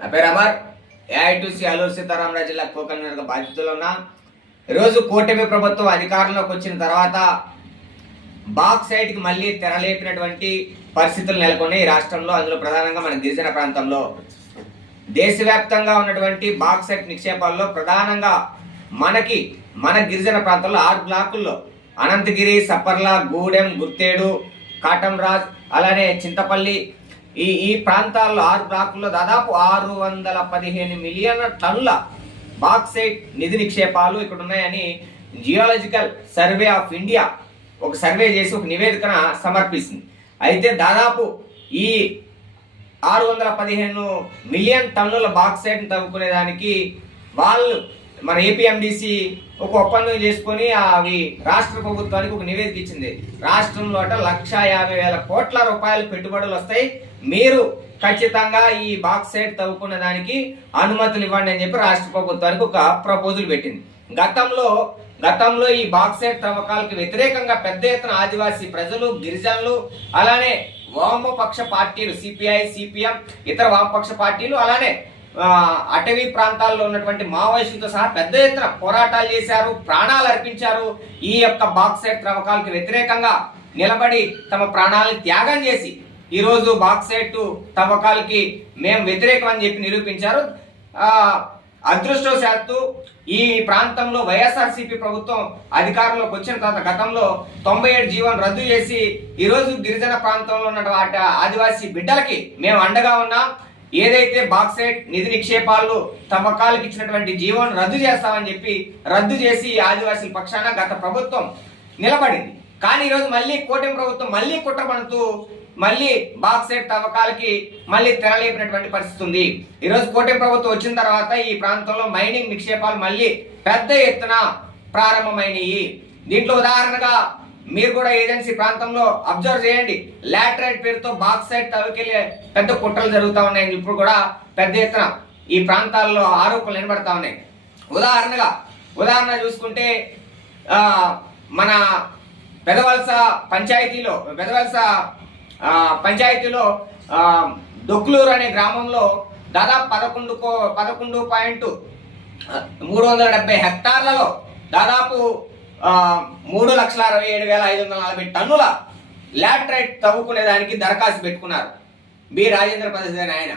నా పేరు అమర్. ఏఐటీసీ అల్లూరు సీతారామరాజు జిల్లా కోకన్వీనర్గా బాధ్యతలో ఉన్నా. ఈరోజు కూటమి ప్రభుత్వం అధికారంలోకి వచ్చిన తర్వాత బాక్సైట్కి మళ్ళీ తెరలేపినటువంటి పరిస్థితులు నెలకొన్నాయి ఈ రాష్ట్రంలో. అందులో ప్రధానంగా మన గిరిజన ప్రాంతంలో దేశవ్యాప్తంగా ఉన్నటువంటి బాక్సైట్ నిక్షేపాల్లో ప్రధానంగా మన గిరిజన ప్రాంతంలో 6 బ్లాకుల్లో అనంతగిరి, సప్పర్ల, గూడెం, గుర్తేడు, కాటంరాజ్, అలానే చింతపల్లి ఈ ప్రాంతాల్లో 6 బ్లాకుల్లో దాదాపు 615 మిలియన్ల టన్నుల బాక్సైట్ నిధి నిక్షేపాలు ఇక్కడ ఉన్నాయని జియోలాజికల్ సర్వే ఆఫ్ ఇండియా ఒక సర్వే చేసి ఒక నివేదికను సమర్పిస్తుంది. అయితే దాదాపు ఈ 615 మిలియన్ టన్నుల బాక్సైట్ని తవ్వుకునేదానికి వాళ్ళు మన ఏపీఎండిసి ఒక ఒప్పందం చేసుకొని అవి రాష్ట్ర ప్రభుత్వానికి ఒక నివేదిక ఇచ్చింది. రాష్ట్రంలో 1,50,000 కోట్ల రూపాయలు పెట్టుబడులు వస్తాయి, మీరు ఖచ్చితంగా ఈ బాక్సైట్ తవ్వుకున్న దానికి అనుమతులు ఇవ్వండి అని చెప్పి రాష్ట్ర ప్రభుత్వానికి ఒక ప్రపోజల్ పెట్టింది. గతంలో ఈ బాక్సైట్ తవ్వకాలకు వ్యతిరేకంగా పెద్ద ఎత్తున ఆదివాసీ ప్రజలు, గిరిజనులు, అలానే వామపక్ష పార్టీలు సిపిఐ, సిపిఎం, ఇతర వామపక్ష పార్టీలు, అలానే అటవీ ప్రాంతాల్లో ఉన్నటువంటి మావోయిస్టులతో సహా పెద్ద ఎత్తున పోరాటాలు చేశారు, ప్రాణాలు అర్పించారు. ఈ యొక్క బాక్సైట్ త్రవ్వకాలకు వ్యతిరేకంగా నిలబడి తమ ప్రాణాలను త్యాగం చేసి ఈరోజు బాక్సైట్ తవ్వకాలకి మేము వ్యతిరేకం అని చెప్పి నిరూపించారు. అదృష్టవశాత్తు ఈ ప్రాంతంలో వైఎస్ఆర్సీపీ ప్రభుత్వం అధికారంలోకి వచ్చిన తర్వాత గతంలో 97 జీవోను రద్దు చేసి ఈరోజు గిరిజన ప్రాంతంలో ఉన్న ఆదివాసీ బిడ్డలకి మేము అండగా ఉన్నాం. ఏదైతే బాక్సైట్ నిధి నిక్షేపాలు తవ్వకాలకు ఇచ్చినటువంటి జీవోను రద్దు చేస్తామని చెప్పి రద్దు చేసి ఆదివాసీల పక్షాన గత ప్రభుత్వం నిలబడింది. కానీ ఈరోజు మళ్ళీ కూటమి ప్రభుత్వం మళ్ళీ కుట్రపడుతూ మళ్ళీ బాక్సైట్ తవ్వకాలకి మళ్ళీ తెరలేపినటువంటి పరిస్థితి ఉంది. ఈరోజు కూటమి ప్రభుత్వం వచ్చిన తర్వాత ఈ ప్రాంతంలో మైనింగ్ నిక్షేపాలు మళ్ళీ పెద్ద ఎత్తున ప్రారంభమైనవి. దీంట్లో ఉదాహరణగా మీరు కూడా ఏజెన్సీ ప్రాంతంలో అబ్జర్వ్ చేయండి, లాటరైట్ పేరుతో బాక్సైట్ తవ్వకెళ్ళే పెద్ద కుట్రలు జరుగుతూ ఉన్నాయని ఇప్పుడు కూడా పెద్ద ఎత్తున ఈ ప్రాంతాల్లో ఆరోపణలు నిలబడతా ఉన్నాయి. ఉదాహరణ చూసుకుంటే మన పెదవలస పంచాయతీలో దొక్లూరు అనే గ్రామంలో దాదాపు 11.370 హెక్టార్లలో దాదాపు 3,67,540 టన్నుల లాటరైట్ తవ్వుకునేదానికి దరఖాస్తు పెట్టుకున్నారు. బి రాజేంద్ర ప్రసాద్ ఆయన.